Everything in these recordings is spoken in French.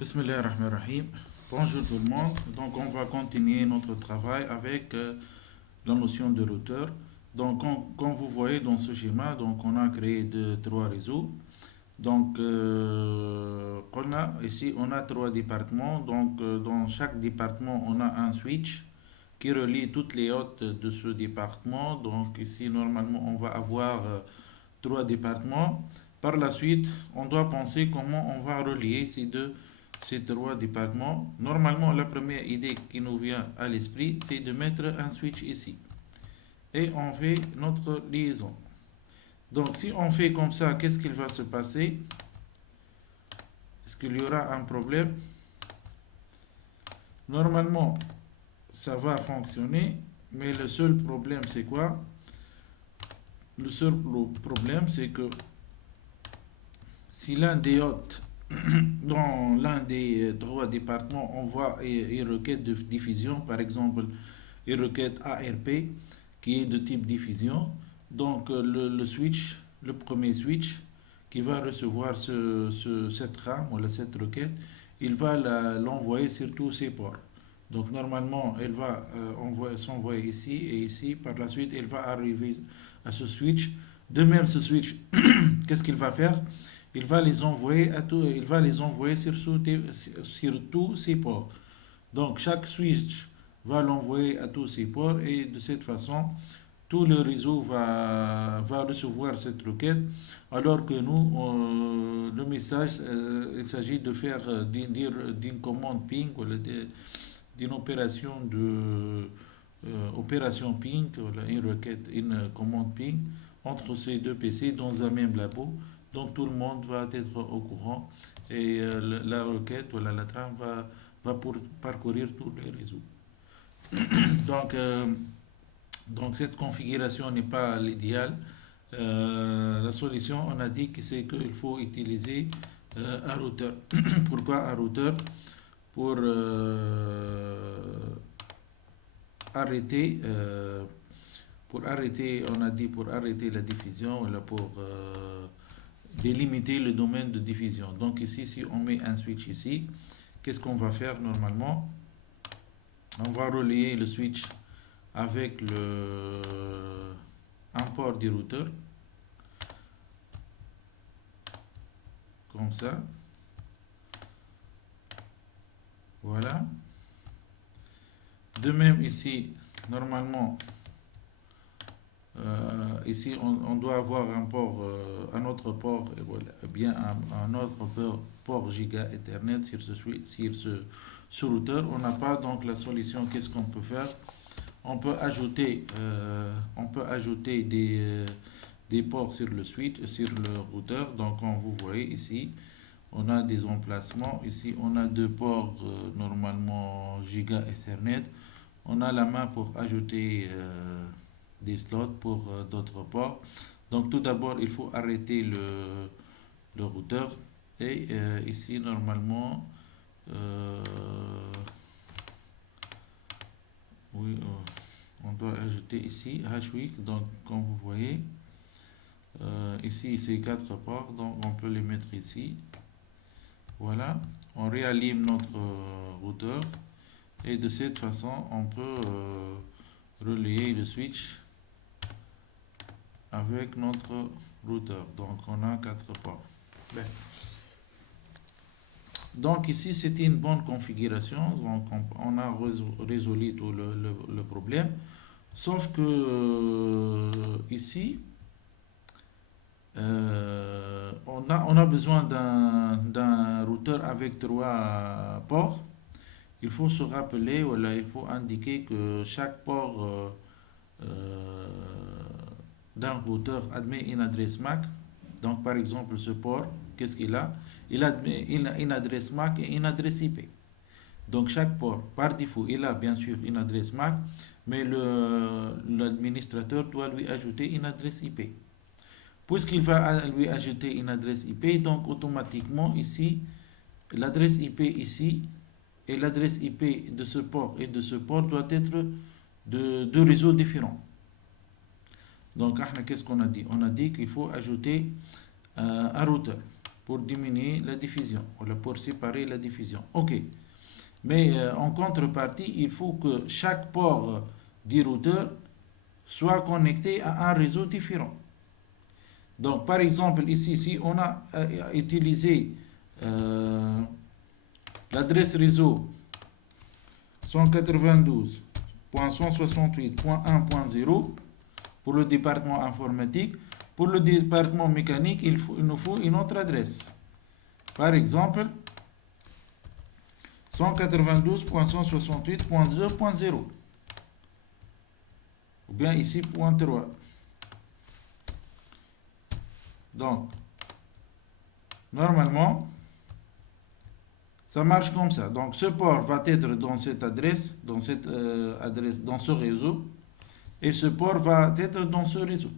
Bismillahirrahmanirrahim. Bonjour tout le monde. Donc on va continuer notre travail avec la notion de routeur. Donc comme vous voyez dans ce schéma, donc on a créé trois réseaux. Donc ici on a trois départements. Donc dans chaque département on a un switch qui relie toutes les hôtes de ce département. Donc ici normalement on va avoir trois départements. Par la suite, on doit penser comment on va relier ces trois départements. Normalement, la première idée qui nous vient à l'esprit, c'est de mettre un switch ici. Et on fait notre liaison. Donc, si on fait comme ça, qu'est-ce qu'il va se passer? Est-ce qu'il y aura un problème? Normalement, ça va fonctionner, mais le seul problème, c'est quoi? Le seul problème, c'est que si l'un des hôtes dans l'un des trois départements, on voit une requête de diffusion, par exemple une requête ARP qui est de type diffusion. Donc le switch, le premier switch qui va recevoir cette RAM ou cette requête, il va l'envoyer sur tous ses ports. Donc normalement, elle va s'envoyer ici et ici. Par la suite, elle va arriver à ce switch. De même, ce switch, qu'est-ce qu'il va faire? Il va les envoyer il va les envoyer sur tous ces ports. Donc chaque switch va l'envoyer à tous ces ports et de cette façon, tout le réseau va recevoir cette requête, alors que nous, le message, il s'agit de faire d'une commande ping ou d'une opération ping, une requête, une commande ping entre ces deux PC dans un même labo. Donc tout le monde va être au courant et la requête ou la trame va parcourir tous les réseaux. Donc, donc cette configuration n'est pas l'idéal. La solution, on a dit que c'est qu'il faut utiliser un routeur. Pourquoi un routeur? Pour arrêter, on a dit pour arrêter la diffusion, pour délimiter le domaine de diffusion. Donc ici, si on met un switch ici, qu'est-ce qu'on va faire normalement? On va relier le switch avec un port du routeur, comme ça. Voilà. De même ici, normalement, ici on doit avoir un autre port, bien un autre port Giga Ethernet sur ce routeur. On n'a pas donc la solution. Qu'est-ce qu'on peut faire? On peut ajouter des ports sur le switch, sur le routeur. Donc comme vous voyez ici, on a des emplacements. Ici, on a deux ports normalement Giga Ethernet. On a la main pour ajouter des slots pour d'autres ports. Donc tout d'abord, il faut arrêter le routeur. Et ici, normalement, oui, on doit ajouter ici Hashwick. Donc comme vous voyez, ici, c'est quatre ports. Donc on peut les mettre ici. Voilà, on réallume notre routeur et de cette façon on peut relayer le switch avec notre routeur. Donc on a quatre ports. Bien. Donc ici c'était une bonne configuration, donc on a résolu tout le problème. Sauf que ici on a besoin d'un routeur avec trois ports. Il faut se rappeler, voilà, il faut indiquer que chaque port d'un routeur admet une adresse MAC. Donc par exemple ce port, qu'est-ce qu'il a? Il admet une adresse MAC et une adresse IP. Donc chaque port, par défaut, il a bien sûr une adresse MAC, mais l'administrateur doit lui ajouter une adresse IP. Puisqu'il va lui ajouter une adresse IP, donc automatiquement ici, l'adresse IP ici et l'adresse IP de ce port et de ce port doit être de deux réseaux différents. Donc, qu'est-ce qu'on a dit? On a dit qu'il faut ajouter un routeur. pour diminuer la diffusion, ou pour séparer la diffusion. OK. Mais en contrepartie, il faut que chaque port du routeur soit connecté à un réseau différent. Donc, par exemple, ici, si on a utilisé l'adresse réseau 192.168.1.0 pour le département informatique, pour le département mécanique, il nous faut une autre adresse. Par exemple, 192.168.2.0 ou bien ici point 3. Donc, normalement, ça marche comme ça. Donc, ce port va être dans cette adresse, dans ce réseau, et ce port va être dans ce réseau.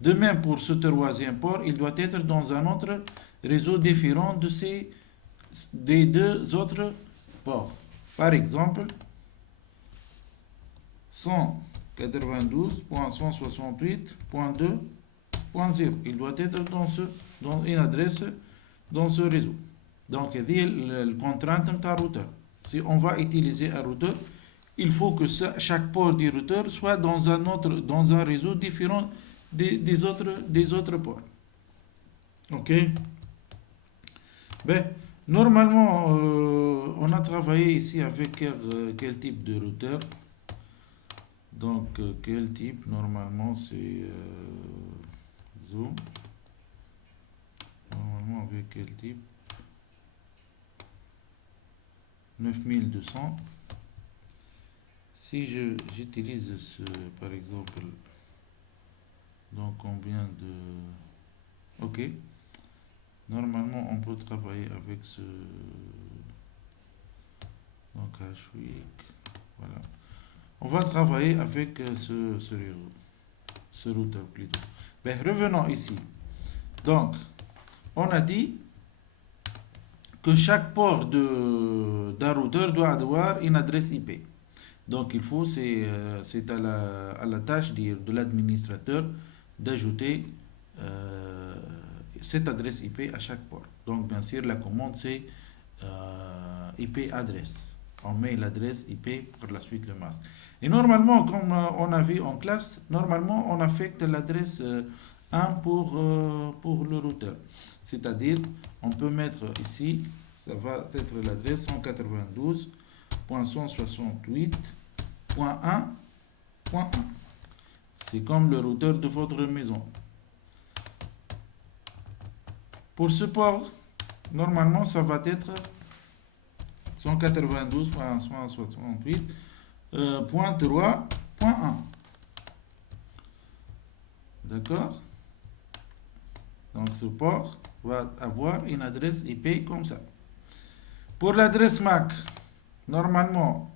De même, pour ce troisième port, il doit être dans un autre réseau différent des deux autres ports. Par exemple, 192.168.2.0. Il doit être dans une adresse dans ce réseau. Donc, il y a le contrainte d'un routeur. Si on va utiliser un routeur, il faut que chaque port du routeur soit dans un réseau différent des autres ports. OK? Ben, normalement, on a travaillé ici avec quel type de routeur? Donc, quel type? Normalement, c'est Zoom. Normalement, avec quel type? 9200. Si j'utilise par exemple, donc combien de... OK. Normalement, on peut travailler avec ce... Donc, Hashwick. Voilà. On va travailler avec ce routeur plutôt. Ben, revenons ici. Donc, on a dit que chaque port d'un routeur doit avoir une adresse IP. Donc, c'est à la tâche de l'administrateur d'ajouter cette adresse IP à chaque port. Donc, bien sûr, la commande, c'est IP adresse. On met l'adresse IP, par la suite le masque. Et normalement, comme on a vu en classe, normalement, on affecte l'adresse 1 pour le routeur. C'est-à-dire, on peut mettre ici, ça va être l'adresse 192.168.1.1. C'est comme le routeur de votre maison. Pour ce port, normalement, ça va être 192.168.3.1. D'accord? Donc, ce port va avoir une adresse IP comme ça. Pour l'adresse MAC, normalement,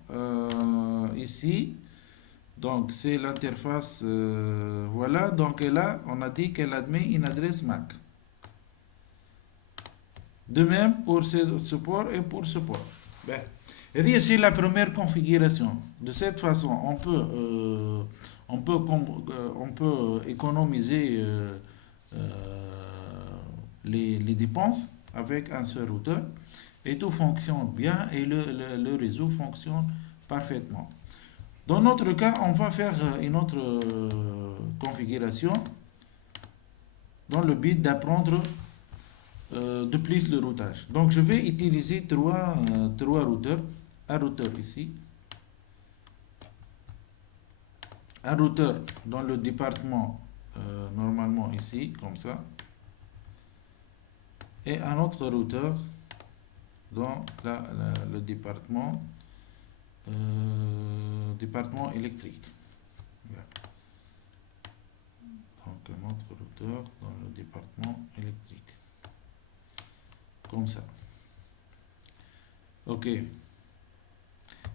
ici, donc c'est l'interface, voilà, donc là, on a dit qu'elle admet une adresse MAC. De même pour ce port et pour ce port. Ben, et c'est la première configuration. De cette façon, on peut économiser les dépenses avec un seul routeur et tout fonctionne bien et le réseau fonctionne parfaitement. Dans notre cas, on va faire une autre configuration dans le but d'apprendre de plus le routage. Donc je vais utiliser trois routeurs. Un routeur ici, un routeur dans le département normalement ici, comme ça, et un autre routeur dans le département électrique. Donc un autre routeur dans le département électrique. Comme ça. OK.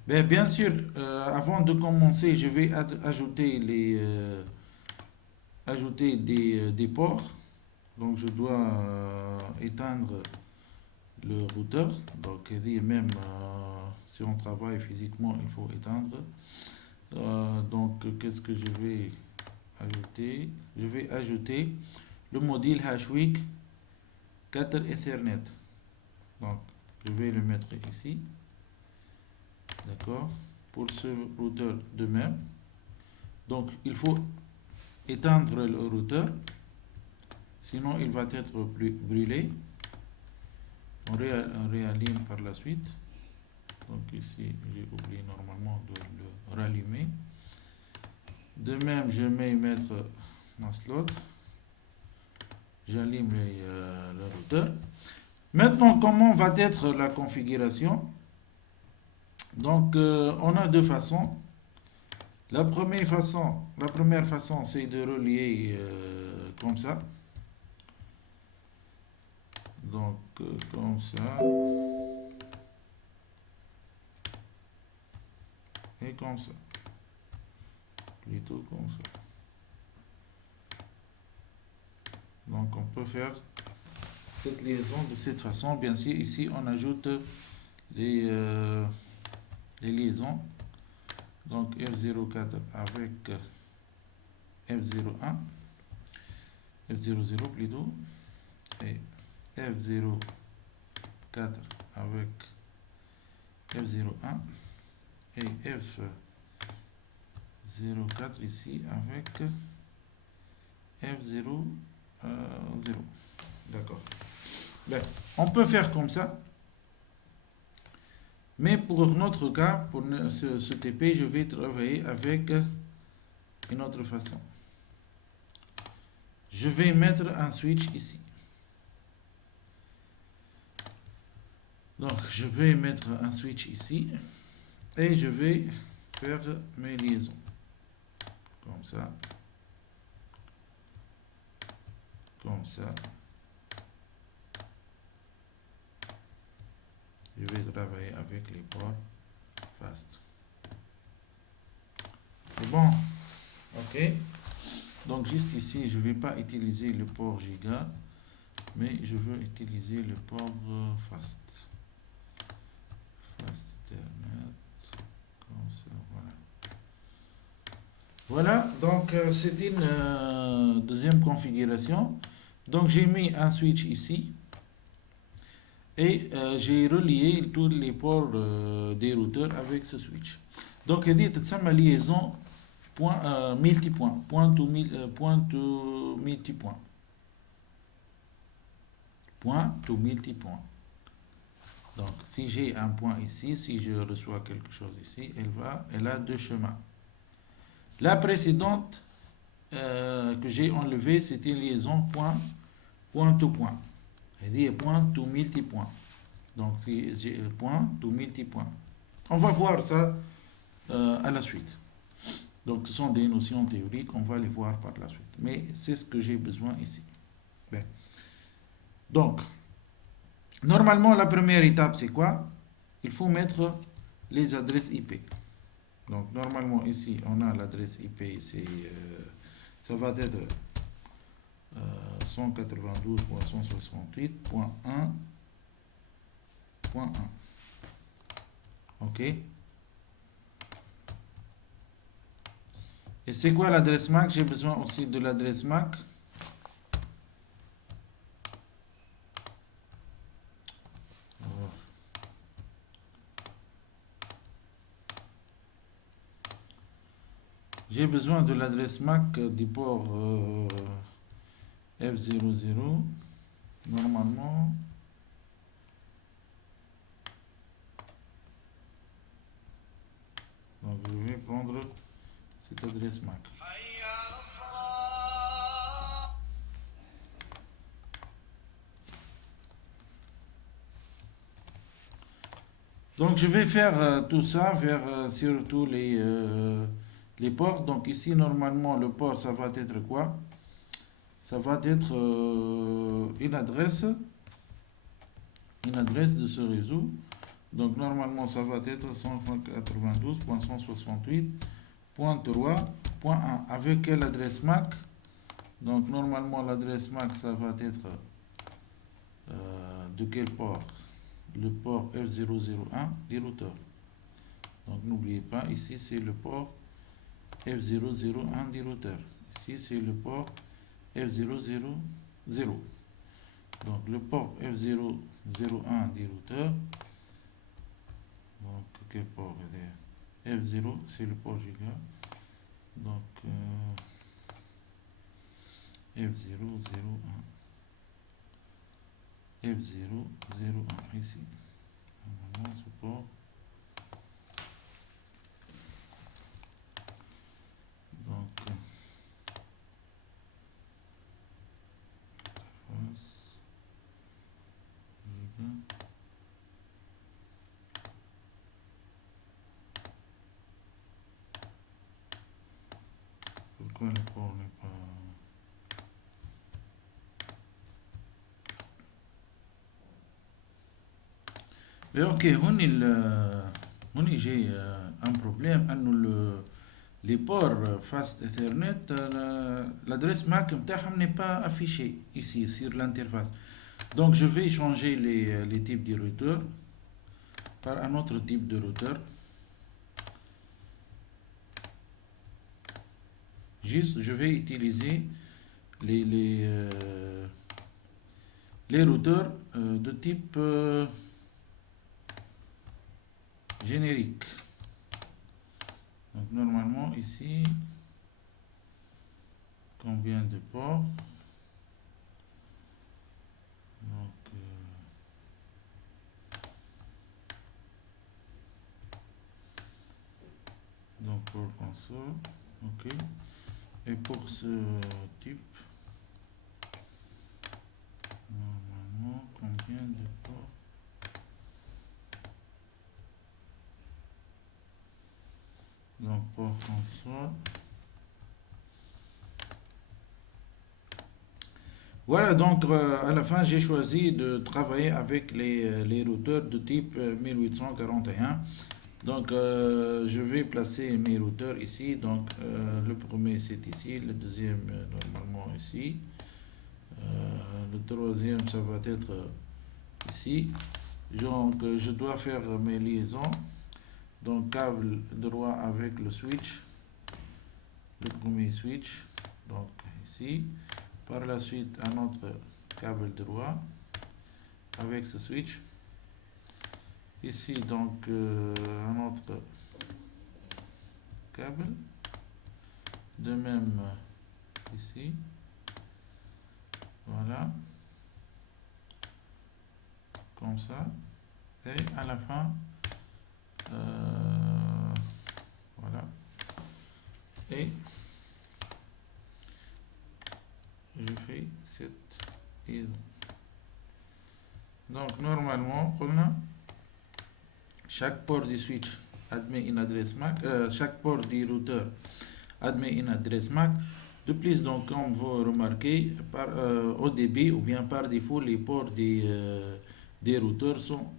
Ben, bien sûr, avant de commencer, je vais ajouter des ports. Donc, je dois éteindre le routeur. Donc, même si on travaille physiquement, il faut éteindre. Donc, qu'est-ce que je vais ajouter? Je vais ajouter le module Hashwick 4 Ethernet. Donc, je vais le mettre ici. D'accord. Pour ce routeur de même. Donc, il faut éteindre le routeur. Sinon, il va être brûlé. On réallume par la suite. Donc ici, j'ai oublié normalement de le rallumer. De même, je vais mettre ma slot. J'allume le routeur. Maintenant, comment va être la configuration? Donc, on a deux façons. La première façon, c'est de relier comme ça. Donc, comme ça. Et comme ça. Plutôt comme ça. Donc, on peut faire cette liaison de cette façon. Bien sûr, ici, on ajoute les liaisons. Donc, F04 avec F01. F00 plutôt. Et F04 avec F01. Et F04 ici avec F00. D'accord. Ben, on peut faire comme ça. Mais pour notre cas, pour ce TP, je vais travailler avec une autre façon. Je vais mettre un switch ici. Donc, je vais mettre un switch ici. Et je vais faire mes liaisons. Comme ça. Comme ça. Je vais travailler avec les ports fast. C'est bon. OK. Donc, juste ici, je ne vais pas utiliser le port giga, mais je veux utiliser le port fast. Fast Ethernet. Comme ça, voilà. Voilà, donc c'est une deuxième configuration. Donc, j'ai mis un switch ici. Et j'ai relié tous les ports des routeurs avec ce switch. Donc, il dit que ma liaison multipoint, point to multipoint. Point to multipoint. Donc, si j'ai un point ici, si je reçois quelque chose ici, elle a deux chemins. La précédente que j'ai enlevée, c'était liaison point to point. Il dit point to multipoint. Donc, c'est point to multipoint. On va voir ça à la suite. Donc, ce sont des notions théoriques, on va les voir par la suite. Mais c'est ce que j'ai besoin ici. Bien. Donc, normalement, la première étape, c'est quoi? Il faut mettre les adresses IP. Donc, normalement, ici, on a l'adresse IP, ça va être 192.168.1.1. OK. Et c'est quoi l'adresse MAC? J'ai besoin aussi de l'adresse MAC. J'ai besoin de l'adresse MAC du port F00. Normalement, donc je vais prendre cette adresse MAC. Donc je vais faire tout ça sur tous les ports. Donc ici, normalement, le port, ça va être quoi? Ça va être une adresse de ce réseau. Donc normalement, ça va être 192.168.3.1. Avec quelle adresse MAC? Donc normalement, l'adresse MAC, ça va être de quel port? Le port F001 du routeur. Donc n'oubliez pas, ici c'est le port F001 du routeur. Ici c'est le port F000. Donc le port F001 du routeur. Donc quel port est F0, c'est le port giga. Donc F001. F001 ici. Normalement ce port. Donc pourquoi le port n'est pas... Mais ok, on j'ai un problème. Les ports Fast Ethernet, l'adresse MAC n'est pas affichée ici sur l'interface. Donc je vais changer les types de routeurs par un autre type de routeur. Juste, je vais utiliser les routeurs de type générique. Donc normalement ici, combien de ports? Donc pour console, ok. Et pour ce type, normalement, combien de ports? Donc pour console. Voilà, donc à la fin, j'ai choisi de travailler avec les routeurs de type 1841. Donc je vais placer mes routeurs ici. Donc le premier c'est ici, le deuxième normalement ici. Le troisième ça va être ici. Donc je dois faire mes liaisons. Donc câble droit avec le switch. Le premier switch. Donc ici. Par la suite un autre câble droit avec ce switch. Ici donc un autre câble. De même ici. Voilà. Comme ça. Et à la fin, voilà. Et je fais cette liaison. Donc normalement, on a chaque port du switch admet une adresse MAC, chaque port du routeur admet une adresse MAC. De plus, donc, comme vous remarquez, au débit ou bien par défaut, les ports des routeurs sont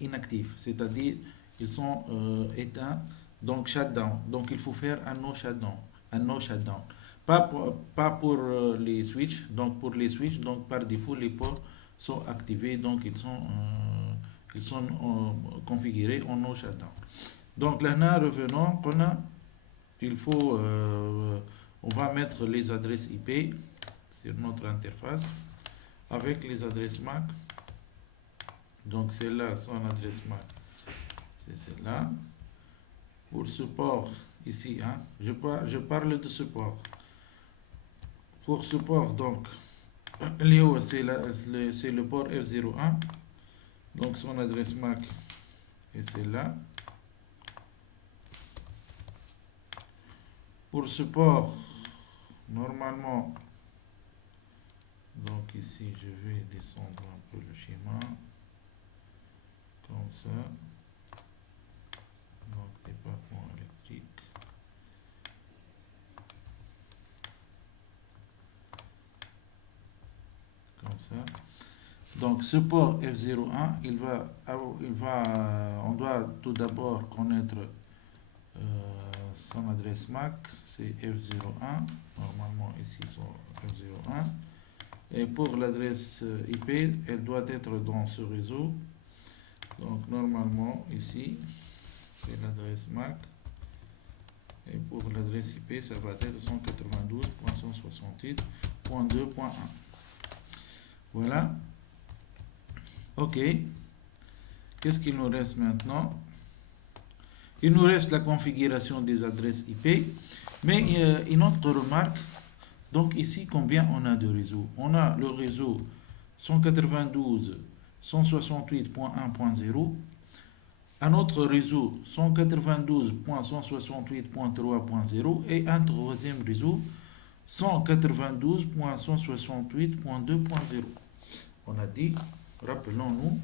inactifs, c'est-à-dire ils sont éteints, donc shutdown. Donc il faut faire un no shutdown, un no shutdown. Pas pour les switches, donc pour les switches, donc par défaut les ports sont activés, donc ils sont configurés en no shutdown. Donc là, revenons, il faut on va mettre les adresses IP sur notre interface avec les adresses MAC. Donc celle-là, son adresse MAC, c'est celle-là. Pour ce port ici, hein, je parle de ce port. Pour ce port, donc, Léo, c'est le port F01. Donc son adresse MAC est celle-là. Pour ce port, normalement, donc ici je vais descendre un peu le schéma, comme ça. Donc département électrique. Comme ça. Donc ce port F01, on doit tout d'abord connaître son adresse MAC, c'est F01. Normalement ici c'est F01. Et pour l'adresse IP, elle doit être dans ce réseau. Donc normalement ici, c'est l'adresse MAC. Et pour l'adresse IP, ça va être 192.168.2.1. Voilà. OK. Qu'est-ce qu'il nous reste maintenant? Il nous reste la configuration des adresses IP. Mais une autre remarque. Donc ici, combien on a de réseaux? On a le réseau 192.168.1.0. Un autre réseau 192.168.3.0 et un troisième réseau 192.168.2.0. On a dit, rappelons-nous,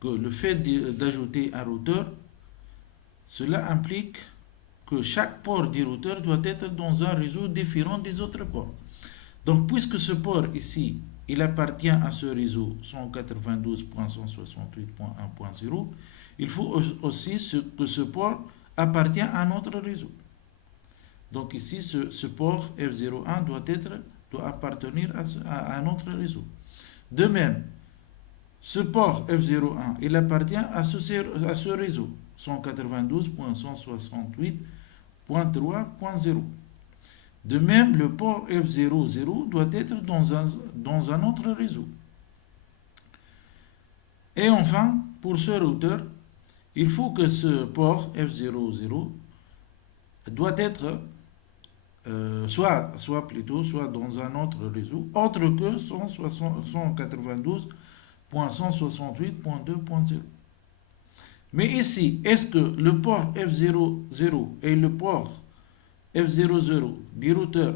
que le fait d'ajouter un routeur, cela implique que chaque port du routeur doit être dans un réseau différent des autres ports. Donc, puisque ce port ici, il appartient à ce réseau 192.168.1.0, il faut aussi que ce port appartient à un autre réseau. Donc ici, ce port F01 doit appartenir à un autre réseau. De même, ce port F01, il appartient à ce réseau 192.168.3.0. De même, le port F00 doit être dans un autre réseau. Et enfin, pour ce routeur, il faut que ce port F00 doit être soit dans un autre réseau, autre que 192.168.2.0. Mais ici, est-ce que le port F00 et le port F00 du routeur,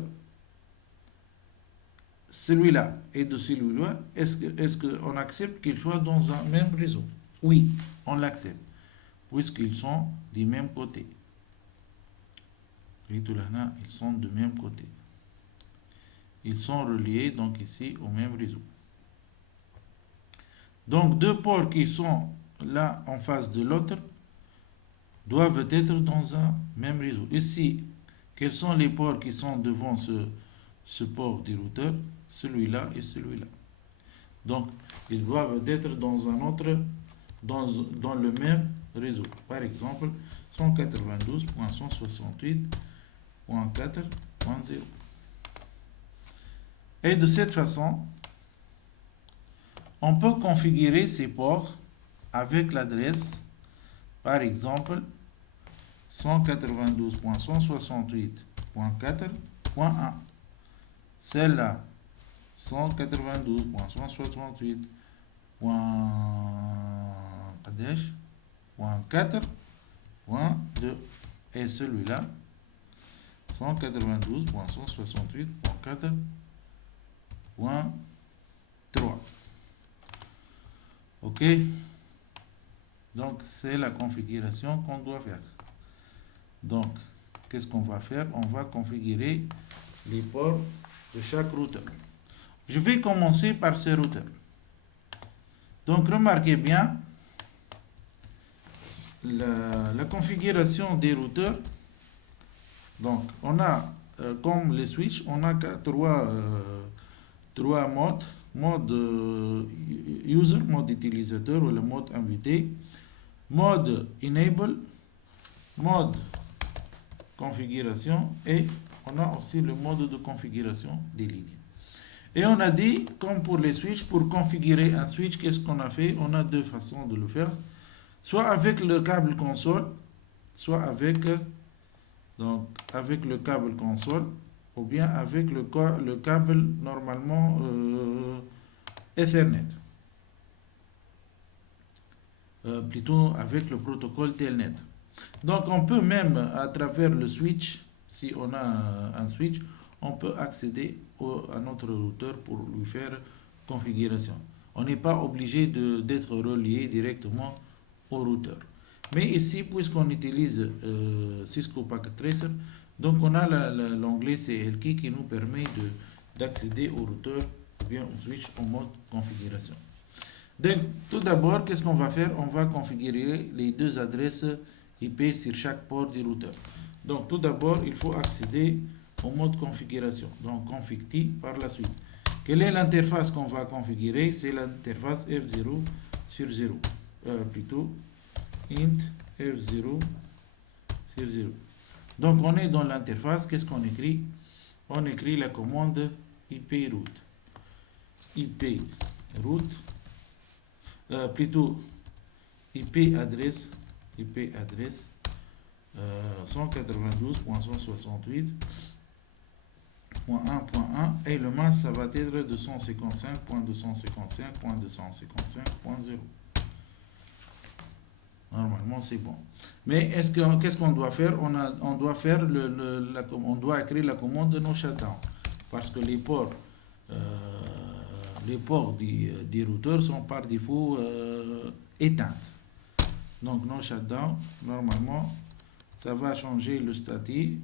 celui-là et de celui-là, est-ce qu'on accepte qu'ils soient dans un même réseau? Oui, on l'accepte, puisqu'ils sont du même côté. Ils sont du même côté. Ils sont reliés donc ici au même réseau. Donc deux ports qui sont l'un en face de l'autre doivent être dans un même réseau. Ici, quels sont les ports qui sont devant ce port du routeur? Celui-là et celui-là. Donc, ils doivent être dans le même réseau. Par exemple, 192.168.4.0. Et de cette façon, on peut configurer ces ports avec l'adresse, par exemple, 192.168.4.1. Celle-là, 192.168.4.2 et celui-là 192.168.4.3. OK? Donc, c'est la configuration qu'on doit faire. Donc, qu'est-ce qu'on va faire? On va configurer les ports de chaque routeur. Je vais commencer par ces routeurs. Donc, remarquez bien la configuration des routeurs. Donc, on a, comme les switches, on a trois modes. Mode user, mode utilisateur ou le mode invité. Mode enable, mode configuration et on a aussi le mode de configuration des lignes. Et on a dit, comme pour les switches, pour configurer un switch, qu'est-ce qu'on a fait? On a deux façons de le faire. Soit avec le câble console, soit avec le câble console, ou bien avec le câble normalement Ethernet. Plutôt avec le protocole Telnet. Donc on peut même, à travers le switch, si on a un switch, on peut accéder à notre routeur pour lui faire configuration. On n'est pas obligé d'être relié directement au routeur. Mais ici, puisqu'on utilise Cisco Packet Tracer, donc on a l'onglet CLKey qui nous permet d'accéder au routeur ou bien au switch en mode configuration. Donc, tout d'abord, qu'est-ce qu'on va faire? On va configurer les deux adresses IP sur chaque port du routeur. Donc, tout d'abord, il faut accéder au mode configuration. Donc, config-t par la suite. Quelle est l'interface qu'on va configurer? C'est l'interface F0 sur 0. Plutôt, int F0 sur 0. Donc, on est dans l'interface. Qu'est-ce qu'on écrit? On écrit la commande IP route. IP route, plutôt IP adresse 192.168.1.1 et le masque ça va être 255.255.255.0. Normalement c'est bon. Mais qu'est-ce qu'on doit faire? On doit faire on doit écrire la commande de no shutdown parce que les ports des routeurs sont par défaut éteints. Donc no shutdown, normalement, ça va changer le statut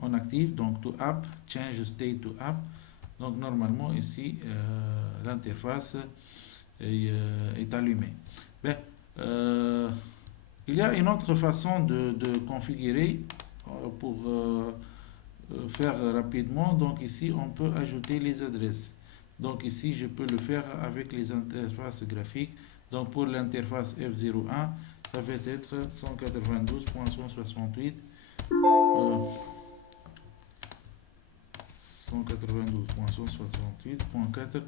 en actif, donc to app, change state to app. Donc normalement ici, l'interface est allumée. Ben, il y a une autre façon de configurer pour faire rapidement. Donc ici, on peut ajouter les adresses. Donc ici, je peux le faire avec les interfaces graphiques. Donc pour l'interface F01, ça va être 192.168. 192.168.4.1.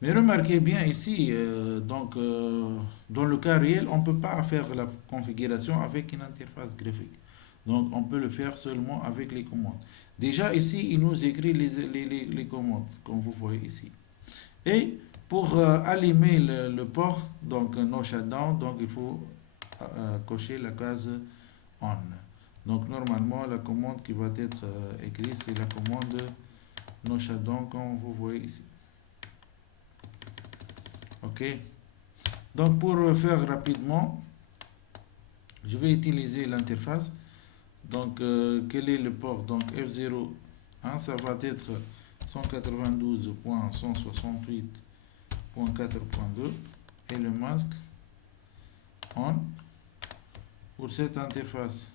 Mais remarquez bien ici, dans le cas réel, on ne peut pas faire la configuration avec une interface graphique. Donc on peut le faire seulement avec les commandes. Déjà ici, il nous écrit les commandes, comme vous voyez ici. Et pour allumer le port, donc no shutdown, donc il faut cocher la case on. Donc normalement, la commande qui va être écrite, c'est la commande no shutdown, comme vous voyez ici. Ok. Donc pour faire rapidement, je vais utiliser l'interface. Donc quel est le port? Donc F01, ça va être 192.168.4.2 et le masque on pour cette interface.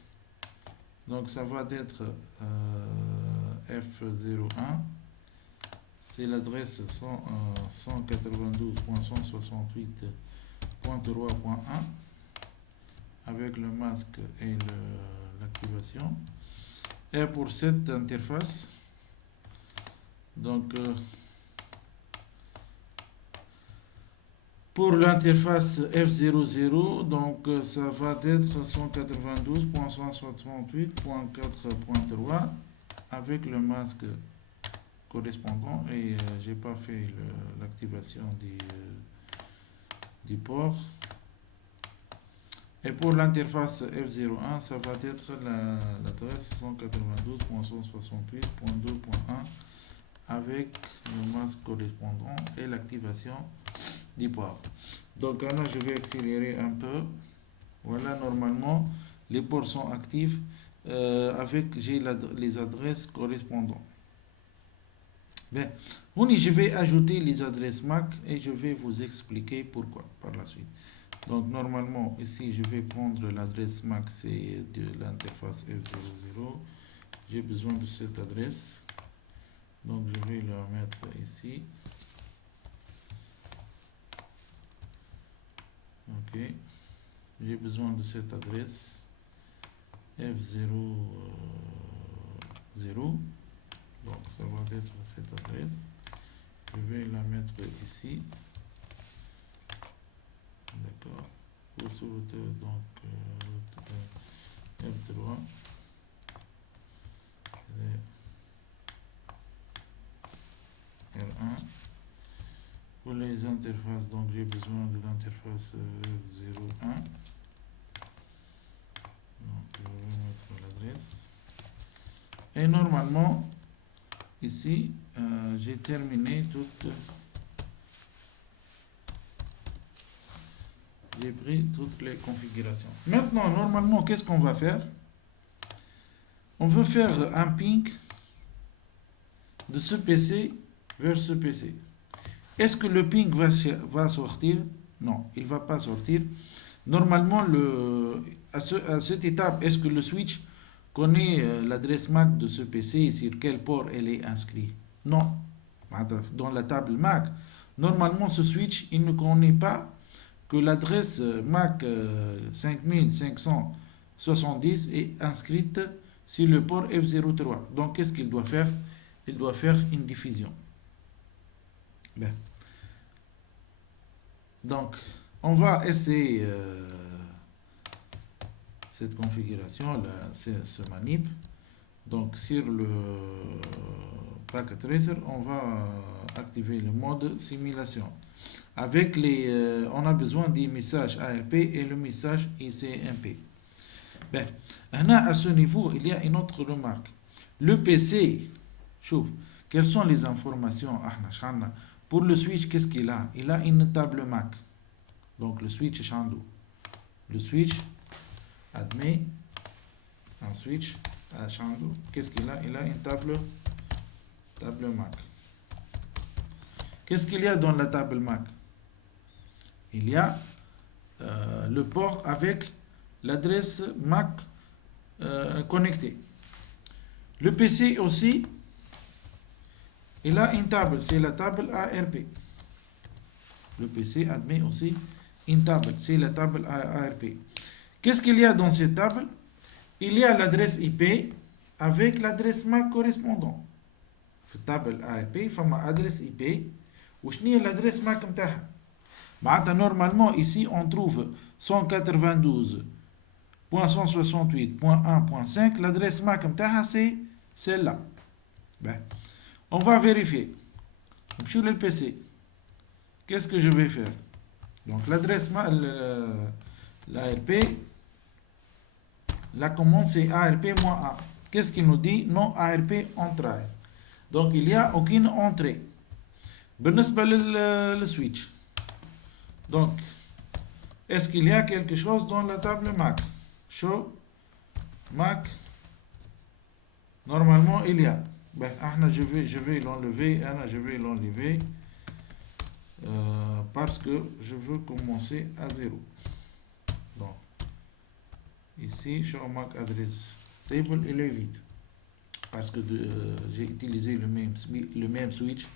Donc ça va être F01, c'est l'adresse 192.168.3.1 avec le masque et l'activation. Et pour cette interface, donc pour l'interface F00, donc ça va être 192.168.4.3 avec le masque correspondant et j'ai pas fait l'activation du port. Et pour l'interface F01, ça va être l'adresse 192.168.2.1 avec le masque correspondant et l'activation du port. Donc là, je vais accélérer un peu. Voilà, normalement, les ports sont actifs avec les adresses correspondantes. Bien, je vais ajouter les adresses MAC et je vais vous expliquer pourquoi par la suite. Donc normalement, ici, je vais prendre l'adresse MAC, c'est de l'interface F00. J'ai besoin de cette adresse. Donc je vais la mettre ici. Ok. J'ai besoin de cette adresse F00. Donc ça va être cette adresse. Je vais la mettre ici. D'accord. Pour ce routeur, donc F3. R1. Pour les interfaces, donc j'ai besoin de l'interface F01. Donc je vais mettre l'adresse. Et normalement, ici, j'ai terminé j'ai pris toutes les configurations. Maintenant, normalement, qu'est-ce qu'on va faire? On veut faire un ping de ce PC vers ce PC. Est-ce que le ping va sortir? Non, il ne va pas sortir. Normalement, à cette étape, est-ce que le switch connaît l'adresse MAC de ce PC et sur quel port elle est inscrite? Non. Dans la table MAC, normalement, ce switch, il ne connaît pas que l'adresse MAC 5570 est inscrite sur le port F03. Donc, qu'est-ce qu'il doit faire? il doit faire une diffusion. Bien. Donc, on va essayer cette configuration, ce manip. Donc, sur le packet tracer, on va activer le mode simulation. Avec on a besoin des messages ARP et le message ICMP. Ben, à ce niveau, il y a une autre remarque. Le PC, chouf, quelles sont les informations pour le switch? Qu'est-ce qu'il a? Il a une table MAC. Donc le switch Chando. Le switch admet un switch à Chando. Qu'est-ce qu'il a? Il a une table MAC. Qu'est-ce qu'il y a dans la table MAC? Il y a le port avec l'adresse MAC connectée. Le PC aussi, il a une table, c'est la table ARP. Le PC admet aussi une table, c'est la table ARP. Qu'est-ce qu'il y a dans cette table? Il y a l'adresse IP avec l'adresse MAC correspondant. La table ARP, il y a l'adresse IP. Où est l'adresse MAC? Normalement, ici, on trouve 192.168.1.5. L'adresse MAC, c'est celle-là. Ben, on va vérifier. Sur le PC, qu'est-ce que je vais faire? Donc, l'adresse MAC, l'ARP, la commande, c'est ARP-1. Qu'est-ce qu'il nous dit? Non ARP entrée. Donc, il n'y a aucune entrée. Le switch. Donc, est-ce qu'il y a quelque chose dans la table MAC? Show MAC. Normalement, il y a. Ben, je vais l'enlever. Je vais l'enlever parce que je veux commencer à 0. Donc, ici, show MAC address table, il est vide. Parce que j'ai utilisé le même switch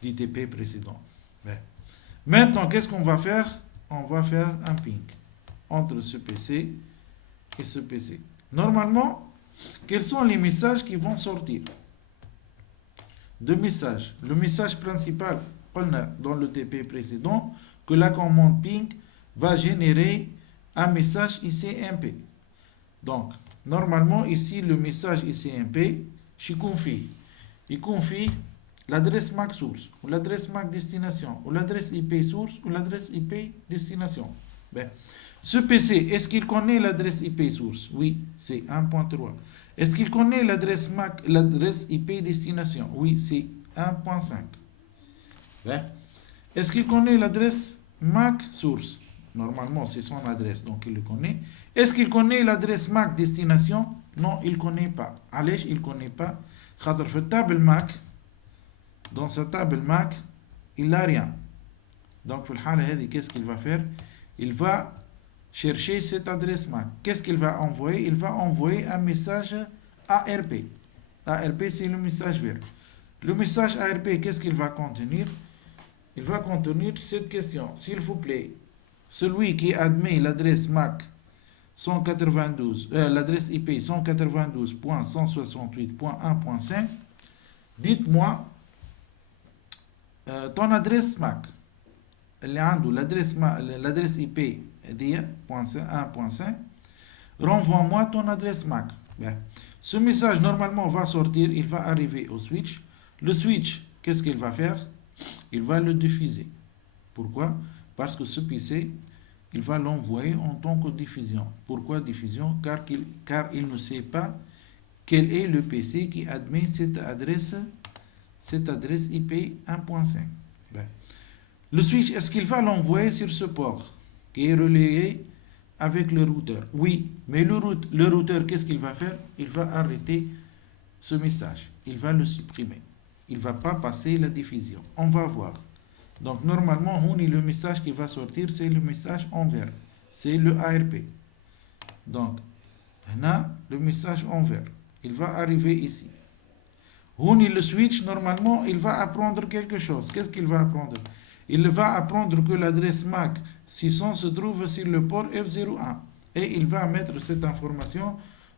d'ITP précédent. Ben. Maintenant, qu'est-ce qu'on va faire? On va faire un ping entre ce PC et ce PC. Normalement, quels sont les messages qui vont sortir? Deux messages. Le message principal, dans le TP précédent, que la commande ping va générer un message ICMP. Donc, normalement, ici, le message ICMP, il confie l'adresse MAC source, ou l'adresse MAC destination, ou l'adresse IP source, ou l'adresse IP destination. Ben, ce PC, est-ce qu'il connaît l'adresse IP source? Oui, c'est 1.3. Est-ce qu'il connaît l'adresse MAC, l'adresse IP destination? Oui, c'est 1.5. Ben, est-ce qu'il connaît l'adresse MAC source? Normalement, c'est son adresse, donc il le connaît. Est-ce qu'il connaît l'adresse MAC destination? Non, il ne connaît pas. Allez, il ne connaît pas. Table MAC. Dans sa table MAC, il n'a rien. Donc, qu'est-ce qu'il va faire? Il va chercher cette adresse MAC. Qu'est-ce qu'il va envoyer? Il va envoyer un message ARP. ARP, c'est le message vert. Le message ARP, qu'est-ce qu'il va contenir? Il va contenir cette question. S'il vous plaît, celui qui admet l'adresse MAC 192, l'adresse IP 192.168.1.5, dites-moi ton adresse MAC. L'adresse IP 1.5, renvoie-moi ton adresse MAC. Bien. Ce message normalement va sortir, il va arriver au switch. Le switch, qu'est-ce qu'il va faire? Il va le diffuser. Pourquoi? Parce que ce PC, il va l'envoyer en tant que diffusion. Pourquoi diffusion? Car il ne sait pas quel est le PC qui admet cette adresse IP 1.5. Le switch, est-ce qu'il va l'envoyer sur ce port qui est relayé avec le routeur? Oui, mais le routeur, qu'est-ce qu'il va faire? Il va arrêter ce message. Il va le supprimer. Il ne va pas passer la diffusion. On va voir. Donc, normalement, le message qui va sortir, c'est le message en vert. C'est le ARP. Donc, là, le message en vert. Il va arriver ici. Le switch, normalement, il va apprendre quelque chose. Qu'est-ce qu'il va apprendre? Il va apprendre que l'adresse MAC 600 se trouve sur le port F01. Et il va mettre cette information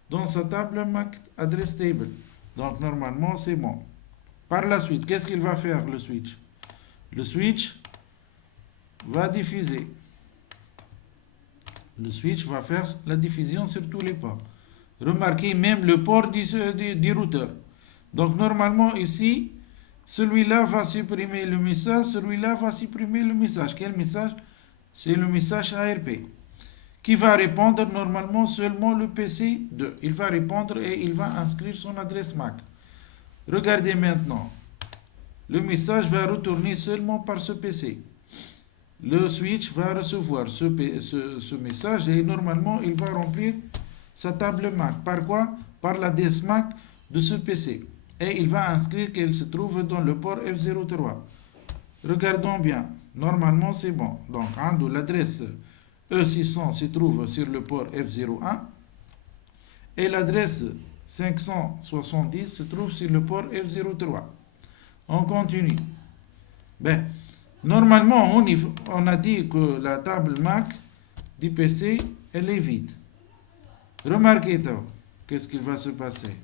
dans sa table MAC address table. Donc, normalement, c'est bon. Par la suite, qu'est-ce qu'il va faire le switch? Le switch va diffuser. Le switch va faire la diffusion sur tous les ports. Remarquez même le port du routeur. Donc normalement ici, celui-là va supprimer le message, celui-là va supprimer le message. Quel message? C'est le message ARP. Qui va répondre normalement seulement le PC 2. Il va répondre et il va inscrire son adresse MAC. Regardez maintenant. Le message va retourner seulement par ce PC. Le switch va recevoir ce message et normalement il va remplir sa table MAC. Par quoi? Par l'adresse MAC de ce PC. Et il va inscrire qu'elle se trouve dans le port F03. Regardons bien. Normalement c'est bon. Donc l'adresse E600 se trouve sur le port F01 et l'adresse 570 se trouve sur le port F03. On continue. Ben, normalement, on a dit que la table MAC du PC, elle est vide. Remarquez, qu'est-ce qu'il va se passer?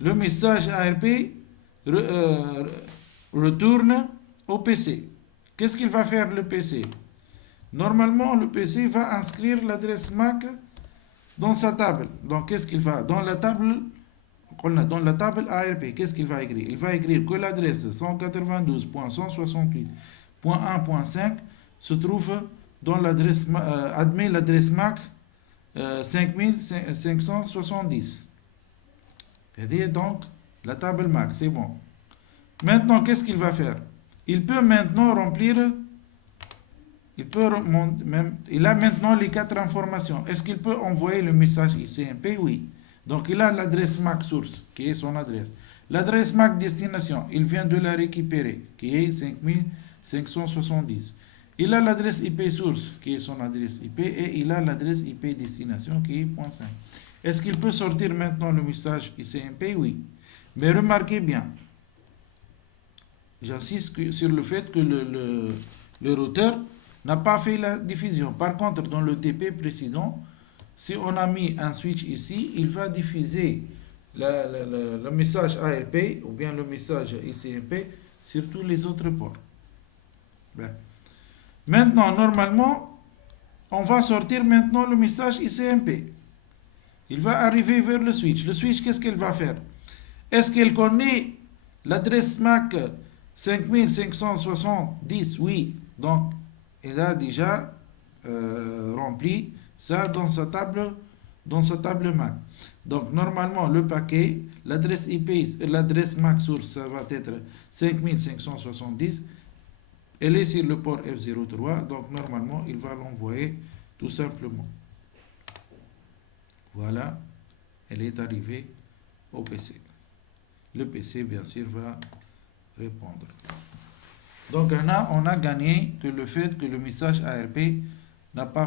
Le message ARP retourne au PC. Qu'est-ce qu'il va faire le PC? Normalement, le PC va inscrire l'adresse MAC dans sa table. Donc, qu'est-ce qu'il va? Dans la table ARP, qu'est-ce qu'il va écrire? Il va écrire que l'adresse 192.168.1.5 se trouve dans l'adresse, admet l'adresse MAC 5570. C'est-à-dire donc la table MAC, c'est bon. Maintenant, qu'est-ce qu'il va faire? Il peut maintenant remplir. Il a maintenant les 4 informations. Est-ce qu'il peut envoyer le message ICMP? Oui. Donc il a l'adresse MAC source, qui est son adresse. L'adresse MAC destination, il vient de la récupérer, qui est 5570. Il a l'adresse IP source, qui est son adresse IP, et il a l'adresse IP destination, qui est .5. Est-ce qu'il peut sortir maintenant le message ICMP? Oui. Mais remarquez bien, j'insiste sur le fait que le routeur n'a pas fait la diffusion. Par contre, dans le TP précédent, si on a mis un switch ici, il va diffuser le message ARP ou bien le message ICMP sur tous les autres ports. Ben. Maintenant, normalement, on va sortir maintenant le message ICMP. Il va arriver vers le switch. Le switch, qu'est-ce qu'il va faire? Est-ce qu'il connaît l'adresse MAC 5570? Oui. Donc, il a déjà rempli ça dans sa table MAC. Donc normalement le paquet, l'adresse IP, l'adresse MAC source, ça va être 5570. Elle est sur le port F03, donc normalement il va l'envoyer tout simplement. Voilà, elle est arrivée au PC. Le PC bien sûr va répondre. Donc on a gagné que le fait que le message ARP n'a pas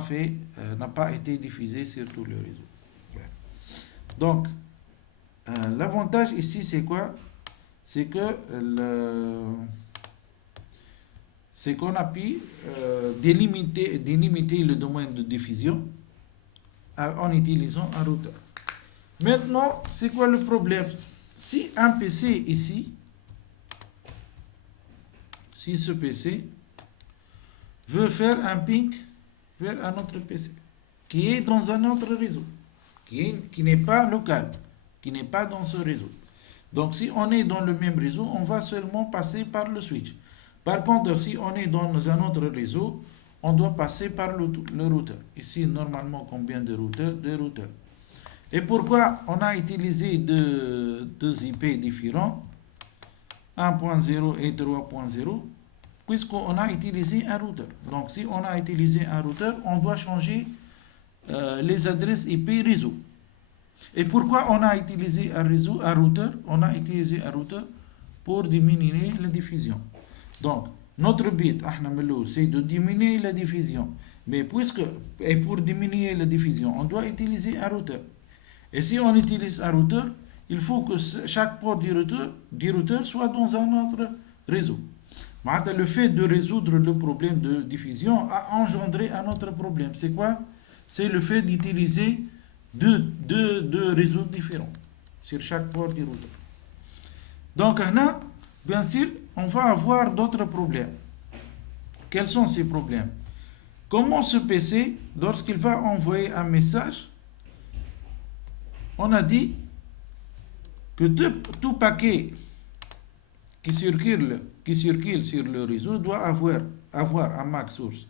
été diffusé sur tout le réseau. Donc, l'avantage ici, c'est quoi? C'est que c'est qu'on a pu délimiter le domaine de diffusion en utilisant un routeur. Maintenant, c'est quoi le problème? Si un PC ici, si ce PC veut faire un ping vers un autre PC, qui est dans un autre réseau, qui n'est pas local, qui n'est pas dans ce réseau. Donc si on est dans le même réseau, on va seulement passer par le switch. Par contre, si on est dans un autre réseau, on doit passer par le routeur. Ici, normalement, combien de routeurs? 2 routeurs. Et pourquoi on a utilisé deux IP différents, 1.0 et 3.0? Puisqu'on a utilisé un routeur. Donc, si on a utilisé un routeur, on doit changer les adresses IP réseau. Et pourquoi on a utilisé un routeur? On a utilisé un routeur pour diminuer la diffusion. Donc, notre but, c'est de diminuer la diffusion. Mais et pour diminuer la diffusion, on doit utiliser un routeur. Et si on utilise un routeur, il faut que chaque port du routeur soit dans un autre réseau. Le fait de résoudre le problème de diffusion a engendré un autre problème. C'est quoi? C'est le fait d'utiliser deux réseaux différents sur chaque port du routeur. Donc, là, bien sûr, on va avoir d'autres problèmes. Quels sont ces problèmes? Comment ce PC, lorsqu'il va envoyer un message, on a dit que tout paquet qui circule sur le réseau doit avoir un MAC source.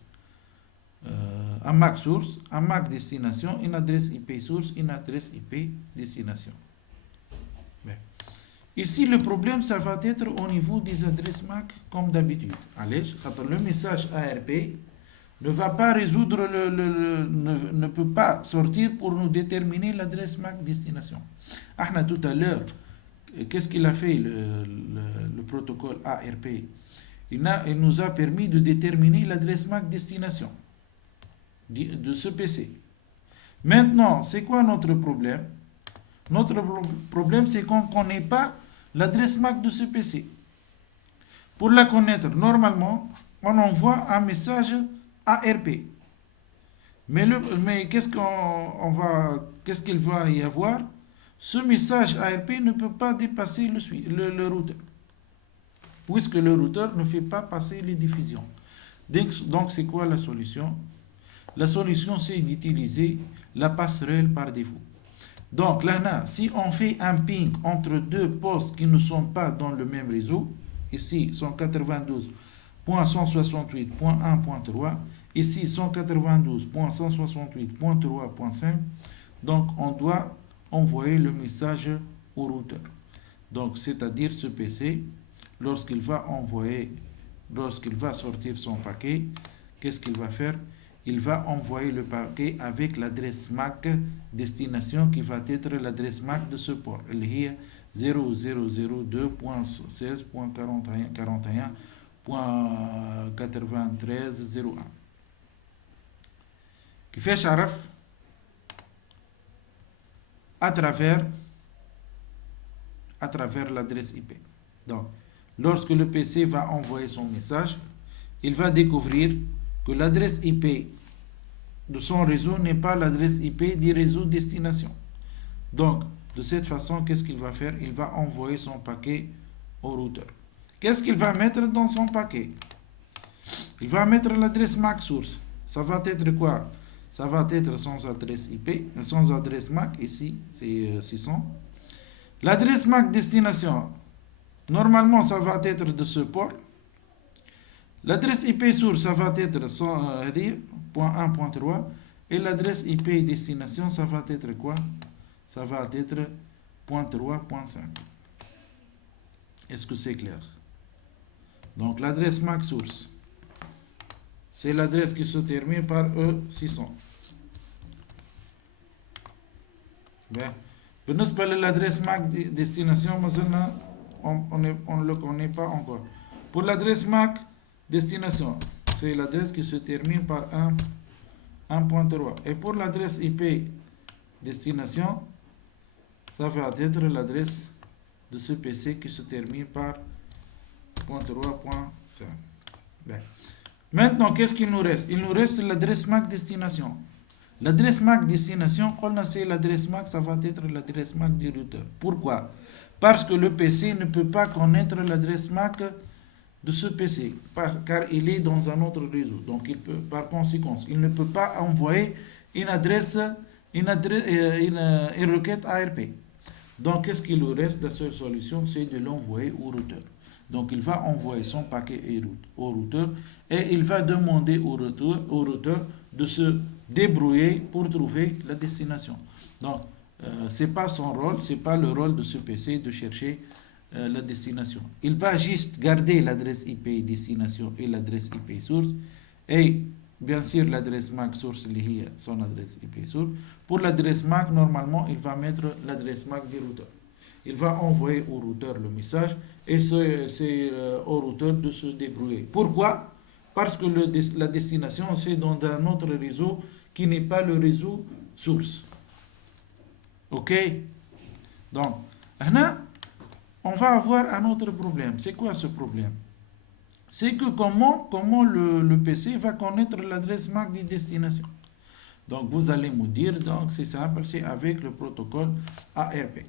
Un MAC destination, une adresse IP source, une adresse IP destination. Bien. Ici, le problème, ça va être au niveau des adresses MAC, comme d'habitude. Allez, le message ARP ne va pas résoudre ne peut pas sortir pour nous déterminer l'adresse MAC destination. Tout à l'heure, qu'est-ce qu'il a fait le protocole ARP? Il nous a permis de déterminer l'adresse MAC destination de ce PC. Maintenant, c'est quoi notre problème? Notre problème, c'est qu'on ne connaît pas l'adresse MAC de ce PC. Pour la connaître, normalement, on envoie un message ARP. Mais qu'est-ce qu'il va y avoir? Ce message ARP ne peut pas dépasser le routeur, puisque le routeur ne fait pas passer les diffusions. Donc, c'est quoi la solution? La solution, c'est d'utiliser la passerelle par défaut. Donc, là, si on fait un ping entre deux postes qui ne sont pas dans le même réseau, ici 192.168.1.3, ici 192.168.3.5, donc on doit envoyer le message au routeur. Donc, c'est-à-dire ce PC, lorsqu'il va sortir son paquet, qu'est-ce qu'il va faire? Il va envoyer le paquet avec l'adresse MAC destination qui va être l'adresse MAC de ce port. Elle est 0002.16.41.41.9301. Qui fait charaf à travers l'adresse IP. Donc, lorsque le PC va envoyer son message, il va découvrir que l'adresse IP de son réseau n'est pas l'adresse IP du réseau destination. Donc, de cette façon, qu'est-ce qu'il va faire? Il va envoyer son paquet au routeur. Qu'est-ce qu'il va mettre dans son paquet? Il va mettre l'adresse MAC source. Ça va être quoi? Ça va être sans adresse IP, sans adresse MAC, ici, c'est 600. L'adresse MAC destination, normalement, ça va être de ce port. L'adresse IP source, ça va être .1.3 et l'adresse IP destination, ça va être quoi? Ça va être .3.5. Est-ce que c'est clair? Donc l'adresse MAC source, c'est l'adresse qui se termine par E600. Bien. بالنسبة l'adresse MAC destination, on ne le connaît pas encore. Pour l'adresse MAC destination, c'est l'adresse qui se termine par 1.3. Et pour l'adresse IP destination, ça va être l'adresse de ce PC qui se termine par .3.5. Maintenant, qu'est-ce qu'il nous reste? Il nous reste l'adresse MAC destination. L'adresse MAC destination, quand on sait l'adresse MAC, ça va être l'adresse MAC du routeur. Pourquoi? Parce que le PC ne peut pas connaître l'adresse MAC de ce PC, car il est dans un autre réseau. Donc, par conséquent, il ne peut pas envoyer une requête ARP. Donc, qu'est-ce qu'il lui reste? La seule solution, c'est de l'envoyer au routeur. Donc, il va envoyer son paquet au routeur et il va demander au routeur de se débrouiller pour trouver la destination. Donc, c'est pas son rôle, c'est pas le rôle de ce PC de chercher la destination. Il va juste garder l'adresse IP destination et l'adresse IP source et bien sûr l'adresse MAC source liée à son adresse IP source. Pour l'adresse MAC, normalement, il va mettre l'adresse MAC du routeur. Il va envoyer au routeur le message et c'est au routeur de se débrouiller. Pourquoi? Parce que la destination, c'est dans un autre réseau qui n'est pas le réseau source. Ok? Donc, là, on va avoir un autre problème. C'est quoi ce problème? C'est que comment le PC va connaître l'adresse MAC de destination? Donc, vous allez me dire, donc c'est simple, c'est avec le protocole ARP.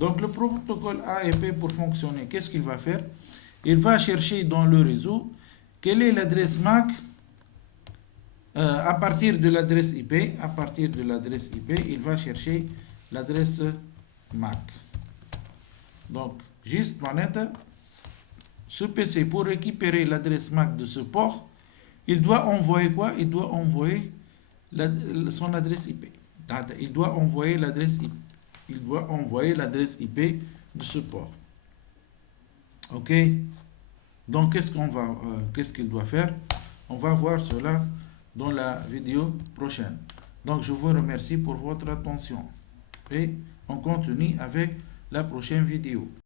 Donc le protocole ARP pour fonctionner, qu'est-ce qu'il va faire? Il va chercher dans le réseau quelle est l'adresse MAC à partir de l'adresse IP. À partir de l'adresse IP, il va chercher l'adresse MAC. Donc, juste manette, ce PC, pour récupérer l'adresse MAC de ce port, il doit envoyer quoi? Il doit envoyer son adresse IP. Il doit envoyer l'adresse IP. Il doit envoyer l'adresse IP de ce port. Ok? Donc, qu'est-ce qu'il doit faire? On va voir cela dans la vidéo prochaine. Donc, je vous remercie pour votre attention. Et on continue avec la prochaine vidéo.